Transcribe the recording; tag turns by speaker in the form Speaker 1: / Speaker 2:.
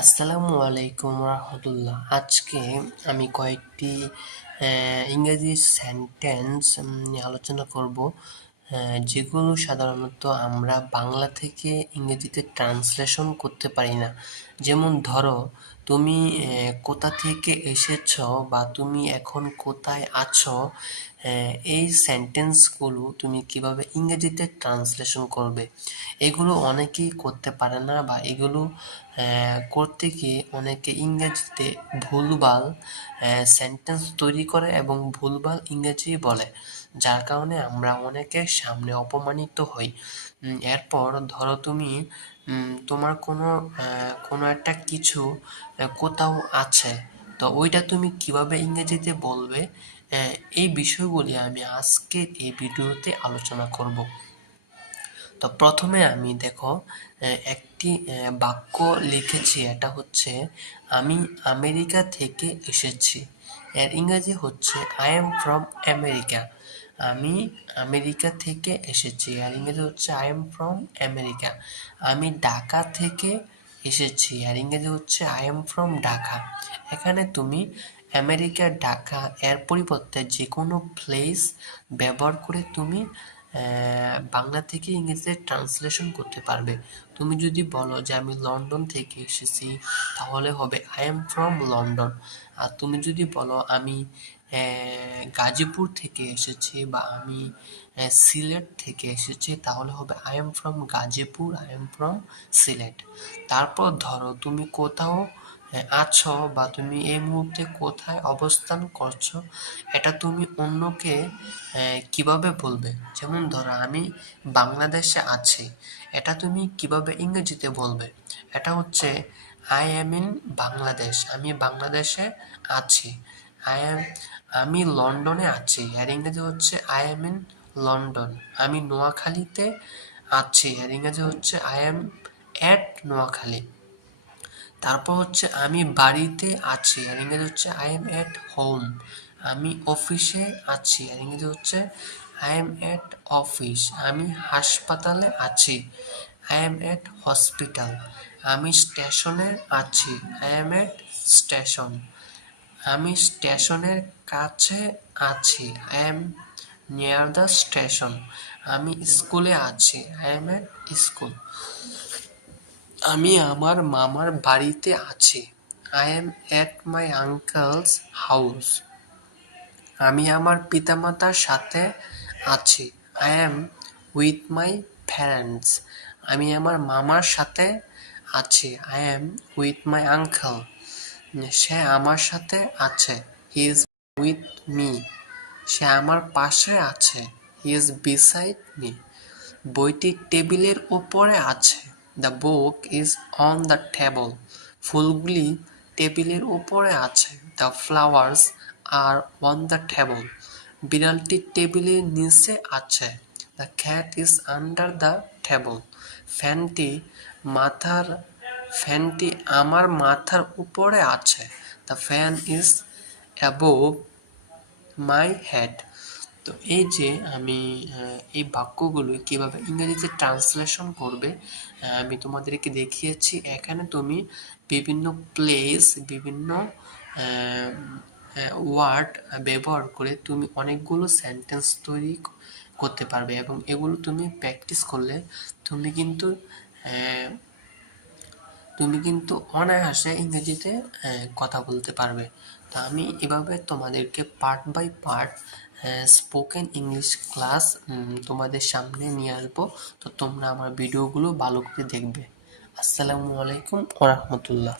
Speaker 1: আসসালামু আলাইকুম রহমতুল্লাহ। আজকে আমি কয়েকটি ইংরেজি সেন্টেন্স নিয়ে আলোচনা করব। যেগুলো সাধারণত আমরা বাংলা থেকে ইংরেজিতে ট্রান্সলেশন করতে পারি না। যেমন ধরো, তুমি কোথা থেকে এসেছ বা তুমি এখন কোথায় আছো এই সেন্টেন্সগুলো তুমি কীভাবে ইংরেজিতে ট্রান্সলেশন করবে? এগুলো অনেকেই করতে পারে না বা এগুলো করতে গিয়ে অনেকে ইংরেজিতে ভুলভাল সেন্টেন্স তৈরি করে এবং ভুলভাল ইংরেজি বলে। যার কারণে আমরা অনেকের সামনে অপমানিত হই। এরপর ধরো তুমি তোমার কোনো কোনো একটা কিছু কোথাও আছে, তো ওইটা তুমি কীভাবে ইংরেজিতে বলবে এই বিষয়গুলি আমি আজকে এই ভিডিওতে আলোচনা করব। তো প্রথমে আমি দেখো একটি বাক্য লিখেছি, এটা হচ্ছে, আমি আমেরিকা থেকে এসেছি। এর ইংরেজি হচ্ছে আই এম ফ্রম আমেরিকা আমি আমেরিকা থেকে এসেছি। আর ইংরেজি হচ্ছে আই এম ফ্রম আমেরিকা আমি ঢাকা থেকে এসেছি। আর ইংরেজি হচ্ছে আই এম ফ্রম ঢাকা এখানে তুমি আমেরিকা, ঢাকা এর পরিবর্তে যে কোনো প্লেস ব্যবহার করে তুমি বাংলা থেকে ইংরেজিতে ট্রান্সলেশন করতে পারবে। তুমি যদি বলো যে, আমি লন্ডন থেকে এসেছি, তাহলে হবে আই এম ফ্রম লন্ডন আর তুমি যদি বলো, আমি গাজীপুর থেকে এসেছি বা আমি সিলেট থেকে এসেছি, তাহলে হবে I am from Gazipur I am from Sylhet. তারপর ধরো তুমি কোথাও আছো বা তুমি এই মুহূর্তে কোথায় অবস্থান করছ, এটা তুমি অন্যকে কীভাবে বলবে? যেমন ধরো আমি বাংলাদেশে আছি, এটা তুমি কীভাবে ইংরেজিতে বলবে? এটা হচ্ছে আই এম ইন বাংলাদেশ আমি বাংলাদেশে আছি। আই এম আমি লন্ডনে আছি। এর ইংরেজি হচ্ছে আই এম ইন লন্ডন আমি নোয়াখালীতে আছি। এর ইংরেজি হচ্ছে আই এম অ্যাট নোয়াখালী। তারপর হচ্ছে, আমি বাড়িতে আছি। আর ইংরেজি হচ্ছে আই এম অ্যাট হোম আমি অফিসে আছি। আর ইংরেজি হচ্ছে আই এম অ্যাট অফিস আমি হাসপাতালে আছি। আই এম অ্যাট হসপিটাল আমি স্টেশনে আছি। আই এম এট স্টেশন আমি স্টেশনের কাছে আছি। I am near the station আমি স্কুলে আছি। আই এম এট স্কুল আমি আমার মামার বাড়িতে আছি। I am at my uncle's house আমি আমার পিতামাতার সাথে আছি। I am with my parents আমি আমার মামার সাথে আছি। I am with my uncle সে আমার সাথে আছে। হি ইজ উইথ মি সে আমার পাশে আছে। হি ইজ বিসাইড মি বইটি টেবিলের উপরে আছে। The book is on the table ফুলগুলি টেবিলের উপরে আছে। The flowers are on the table বিড়ালটি টেবিলের নিচে আছে। The cat is under the table ফ্যানটি মাথার ফ্যানটি আমার মাথার উপরে আছে। The fan is above my head তো এই যে আমি এই বাক্যগুলো কীভাবে ইংরেজিতে ট্রান্সলেশন করবে আমি তোমাদেরকে দেখিয়েছি। এখানে তুমি বিভিন্ন প্লেস বিভিন্ন ওয়ার্ড ব্যবহার করে তুমি অনেকগুলো সেন্টেন্স তৈরি করতে পারবে এবং এগুলো তুমি প্র্যাকটিস করলে তুমি কিন্তু তুমি কিন্তু অনায়াসে ইংরেজিতে কথা বলতে পারবে। তা আমি এভাবে তোমাদেরকে part by part spoken English class তোমাদের সামনে নিয়ে আসব। তো তোমরা আমার ভিডিওগুলো ভালো করে দেখবে। আসসালামু আলাইকুম ওরহমতুল্লাহ